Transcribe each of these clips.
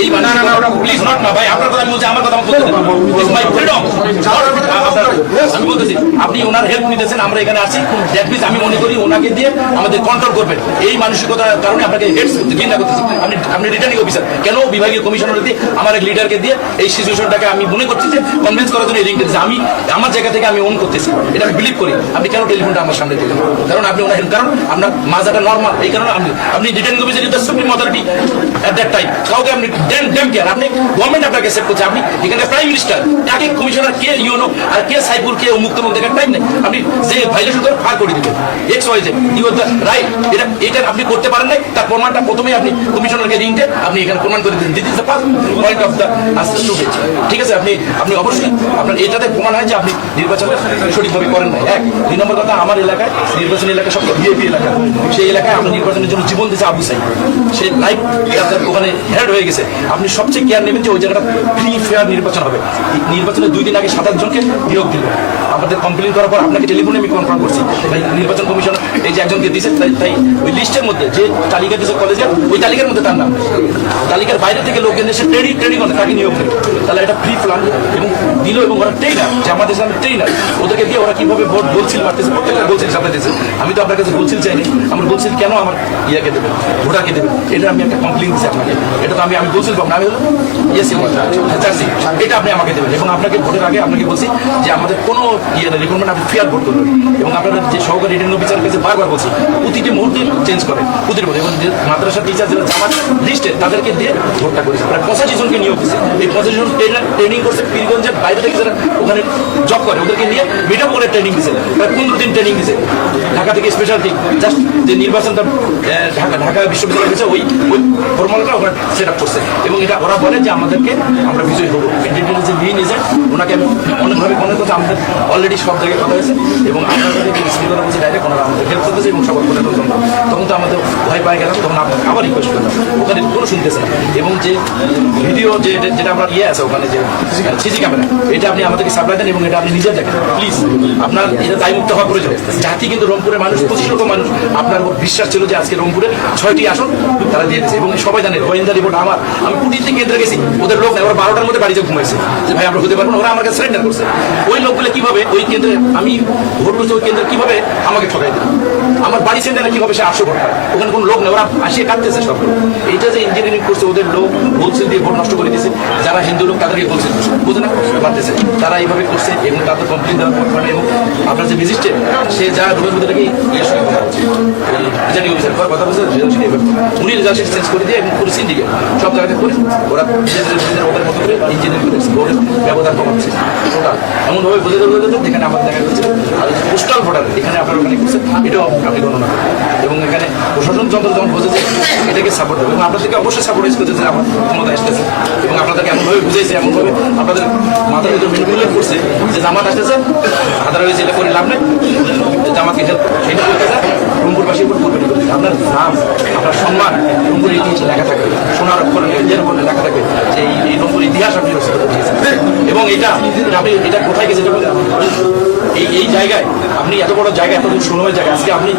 এই please not না ভাই আপনার কথা বলছি আমার কথা বলতে মাই ফ্রিডম আমি বলতেছি আপনি ওনার হেল্প নিতেছেন আমরা এখানে আছি। দ্যাট মিনস আমি মনে করি ওনাকে দিয়ে আমাদের কন্ট্রোল করবেন। এই মানসিকতার কারণে আপনাকে হেডস ঘৃণা করতেছি। আপনি আপনি রিটার্নিং অফিসার কেন বিভাগীয় কমিশনার দিয়ে আমার এক লিডারকে দিয়ে এই সিচুয়েশনটাকে আমি মনে করছি যে কনভিন্স করার জন্য এই দিয়েছে। আমি আমার জায়গা থেকে আমি অন করতেছি। এটা আমি বিলিভ করি। আপনি কেন টেলিফোনটা আমার সামনে দিলেন? কারণ আপনি ওনার কারণ আপনার মাজাটা নর্মাল এই কারণে আপনি আপনি returning officer the supreme authority at that time কাউকে আপনি ড্যাম কেয়ার আপনি গভর্নমেন্ট আপনাকে সেট করছে। আপনি এখানে প্রাইম মিনিস্টার তাকে কমিশনার কে ইউনো আর কে কে মুক্ত মুখ দেখার টাইম নেই। আপনি যে ভাইলেশন করে ফার করে দিবেন। X Y Z you right এটা এটা আপনি করতে পারেন তার প্রমাণটা প্রথমেই আপনি আপনি এখানে প্রমাণ করে দিন this is the first point of the ঠিক আছে? আপনি আপনি অবশ্যই আপনার এটাতে প্রমাণ হয় যে আপনি নির্বাচন সঠিকভাবে করেন নাই। এক, দুই নম্বর কথা, আমার এলাকায়, নির্বাচনী এলাকা সব ভিআইপি এলাকা। সেই এলাকায় আমরা নির্বাচনের জন্য জীবন দিয়েছে আবু সাই সে লাইফ ওখানে হেড হয়ে গেছে। আপনি সবচেয়ে কেয়ার নেবেন যে ওই জায়গাটা ফ্রি ফেয়ার নির্বাচন হবে। নির্বাচনের দুই দিন আগে সাত জনকে নিয়োগ দিল। আমাদের কমপ্লেন করার পর আপনাকে টেলিফোনে আমি কনফার্ম করছি। ভাই নির্বাচন কমিশন এই যে একজনকে দিয়েছে, তাই তাই ওই লিস্টের মধ্যে যে তালিকা দিয়েছে কলেজের ওই তালিকার মধ্যে তার নাম। তালিকার বাইরে থেকে লোক এনে সে ট্রেনিং ট্রেনিং করে তাকে নিয়োগ দিল। তাহলে এটা ফ্রি প্ল্যান এবং দিল এবং ওরা ট্রেনার যে আমাদের সামনে ট্রেনার ওদেরকে দিয়ে ওরা কীভাবে ভোট বলছিল মারতেছে, প্রত্যেকটা বলছিল দিয়েছে আমি তো আপনার কাছে বলছিল চাইনি। আমি বলছি কেন আমার ইয়াকে দেবে ভোটারকে দেবে এটা আমি একটা কমপ্লেন দিচ্ছি আপনাকে। এটা তো আমি আমি বলছিল না আমি ইয়েস মন্ত্রী এটা আপনি আমাকে দেবেন। এবং আপনাকে ভোটের আগে আপনাকে বলছি যে আমাদের কোনো ইয়ে রিকমেন্ড আপনি ফেয়ার ভোট করবেন এবং আপনারা যে সহকারী রিটার্নিং অফিসার কাছে বারবার বলছি, প্রতিটি মুহূর্তে চেঞ্জ করে, প্রতিটি মুহূর্তে। এবং মাদ্রাসা টিচার যারা জামাত লিস্টে তাদেরকে দিয়ে ভোটটা করেছে। প্রায় পঁচাশি জনকে নিয়োগ এই পঁচাশি জন ট্রেনিং করছে পীরগঞ্জের বাইরে থেকে যারা ওখানে জব করে, ওদেরকে নিয়ে মিট করে ট্রেনিং দিছে। পনেরো দিন ট্রেনিং দিছে? ঢাকা থেকে স্পেশাল টিম জাস্ট যে নির্বাচনটা ঢাকা ঢাকা বিশ্ববিদ্যালয় হয়েছে, ওই ওই ফর্মালটা ওরা সেট আপ করছে। এবং এটা ওরা বলে যে আমাদেরকে আমরা বিজয়ী হব। ক্যান্ডিডেটের যে মেইন এজেন্ট ওনাকে আমি অনেকভাবে অনেক কথা আমাদের অলরেডি সব জায়গায় কথা হয়েছে। এবং আমরা স্পিকার বলছি ডাইরেক্ট ওনারা আমাদের হেল্প করতেছে এবং সবার করে তখন তো আমাদের ভয় পাই গেলাম, তখন আপনাকে আবার রিকোয়েস্ট করলাম। ওখানে কোনো শুনতেছে না। এবং যে ভিডিও যে যেটা আপনার ইয়ে আছে ওখানে যে সিসি ক্যামেরা এটা আপনি আমাদেরকে সাপ্লাই দেন এবং এটা আপনি নিজে দেখেন। প্লিজ আপনার এটা দায়মুক্ত হওয়া প্রয়োজন। জাতি কিন্তু রংপুরের মানুষ, পঁচিশ লক্ষ মানুষ। আপনার উপর বিশ্বাস ছিল যে আজকে রংপুরে ছয়টি আসন তারা দিয়ে দিয়েছে। এবং সবাই জানে, গোয়েন্দা রিপোর্ট আমার। আমি কুটির থেকে কেন্দ্রে গেছি, ওদের লোক নেই, ওরা বারোটার মধ্যে বাড়িতে ঘুমাইছে। যে ভাই, আমরা হতে পারব ওরা আমার কাছে সারেন্ডার করছে। ওই লোকগুলো কীভাবে, ওই কেন্দ্রে আমি ভোট করছি ওই কেন্দ্রে কীভাবে আমাকে ঠকাই দিল? আমার বাড়ি সেন্টারে কীভাবে সে আটশো পায় ওখানে কোনো লোক নেই, ওরা আসিয়ে কাটতেছে সব। এইটা যে ইঞ্জিনিয়ারিং করছে, ওদের লোক হোলসেল দিয়ে ভোট নষ্ট করে দিয়েছে। যারা হিন্দু লোক, তাদেরকে হোলসেল বুঝে না? পারতেছে তারা এইভাবে করছে এবং তাদের কমপ্লেন দেওয়ার পর মানে এবং আপনার যে ম্যাজিস্ট্রেট সে যা রুমের মধ্যে নাকি ইয়ের সঙ্গে কথা অফিসার কথা বলছে? উনি চেঞ্জ করে দিয়ে এবং পুরো সব জায়গাতে করে ওরা ওদের মতো করে ইঞ্জিনিয়ারিং করে ভোটের ব্যবধান কমাচ্ছে। টোটাল এমনভাবে যেখানে আমাদের দেখা যাচ্ছে আর পোস্টাল এখানে আপনার ওখানে করছে এটাও আপনি গণনা করেন এবং এখানে প্রশাসন যন্ত্র যখন বুঝেছে এটাকে সাপোর্ট দেবে, এবং আপনাদেরকে অবশ্যই সাপোর্ট করছে যে আমার ক্ষমতা আসতেছে। এবং আপনাদেরকে এমনভাবে বুঝেছে এমনভাবে আপনাদের মাথার ভিতরে মেনুকুলেট করছে যে জামাত আসতেছে আধার হয়েছে এটা করে লাভ নেই জামাতকে হেল্প এটা করতেছে, রংপুরবাসীর উপর আপনার নাম, আপনার সম্মান রংপুরের ইতিহাসে লেখা থাকবে। সোনার অক্ষর লেখা থাকবে যে এই রংপুর ইতিহাস আপনি রচিত করে দিয়েছেন এবং এটা আপনি এটা কোথায় গেছে এই এই জায়গায়, আপনি এত বড় জায়গা, এত সুন্দর জায়গা, আজকে আপনি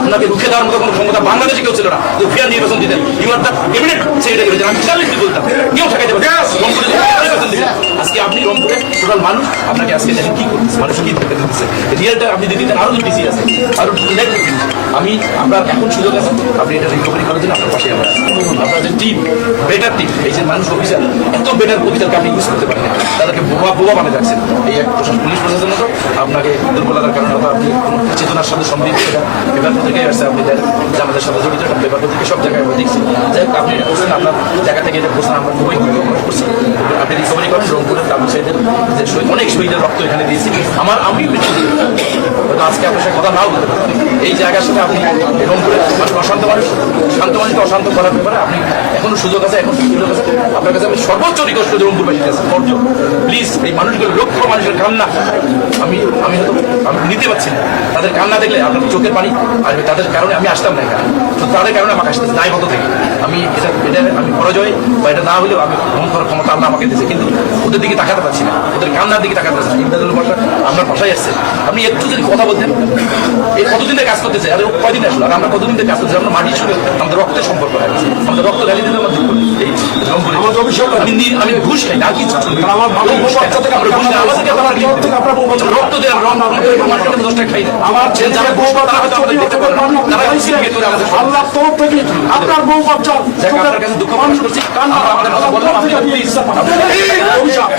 আপনাকে রুখে দেওয়ার মতো কোনো ক্ষমতা বাংলাদেশে কেউ ছিল না যে ফেয়ার নির্বাচন দিতেন। You are the eminent secretary বলতাম। কেউ ঠেকাইতে পারে রংপুরে যে নির্বাচন দিতেন। আজকে আপনি রংপুরে টোটাল মানুষ আপনাকে আজকে দেখেন কি করতেছে মানুষ কি ঠেকাতে দিচ্ছে রিয়েলটা আপনি দিতেন আরও বেশি আছে। আরও আমি আপনার এখন সুযোগ আছে আপনি এটা রিকভারি করার জন্য আপনার পাশে আমরা আপনার যে টিম বেটার টিম এই যে মানুষ অফিসার এত বেটার অফিসারকে আপনি ইউজ করতে পারেন। তাদেরকে বোবা বোবা বানিয়ে যাচ্ছেন এই এক প্রশাসন পুলিশ প্রশাসনের মতো আপনাকে দুর্বলতার কারণে আপনি চেতনার সাথে সমৃদ্ধ এটা পেপার পত্রিকায় আসছে আপনি আমাদের সাথে জড়িত পেপার পত্রিকা সব জায়গায় আমরা দেখছি। যাই হোক, আপনি করছেন আপনার জায়গা থেকে এটা করছেন আমরা খুবই করছি। আপনি রিকভারি করেন রংপুরের তাবু সাইডের যে অনেক শহীদের রক্ত এখানে দিয়েছি। আমার আমি আজকে আপনার সাথে কথা নাও বলতে এই জায়গার সাথে আপনি রংপুরের মানুষ অশান্ত মানুষ, শান্ত মানুষকে অশান্ত করার ব্যাপারে আপনি এখনও সুযোগ আছে, এখন সুযোগ আছে। আপনার কাছে আমি সর্বোচ্চ রিকোয়েস্ট করি রংপুরবাসীর কাছে ফর্জ প্লিজ এই মানুষগুলো, লক্ষ মানুষের কান্না, আমি আমি হয়তো, আমি নিতে পারছি না। তাদের কান্না দেখলে আপনার চোখের পানি আসবে। তাদের কারণে আমি আসতাম না এখানে। তাদের কারণে আমাকে আসতে দায়বদ্ধ থেকে। আমি এটা এটা আমি পরাজয় বা এটা না হলেও আমি ভ্রমণ করার ক্ষমতা আল্লাহ আমাকে দিয়েছে। কিন্তু ওদের দিকে তাকাতে পারছি না। ওদের কান্নার দিকে তাকাতে পারছি না। ইমদাদুল ভাষা আপনার ভাষায় আসছে। আপনি একটু যদি কথা বলতেন, এই কতদিন থেকে কাজ করতেছে? আর কয়দিন আসলো? আর আমরা কতদিন থেকে কাজ করতেছি? আমরা মাটির সঙ্গে আমাদের রক্তের সম্পর্ক হয়ে গেছে। আমাদের রক্ত গালি দিতে আমার। আমি ঘুষ খাই না কিছু। আমার ভালো বাচ্চা থেকে আপনারা রক্ত দেন রং রং করে প্রমাণ করে দশটা খাই আমার যারা তারা আমাদের তারা করে আমাদের আল্লাহ তরফ থেকে আপনার বউ বাচ্চা আপনার কাছে দুঃখ প্রকাশ করছি। আমরা আপনাদের কথা বললাম আপনি প্লিজ অভিশাপ।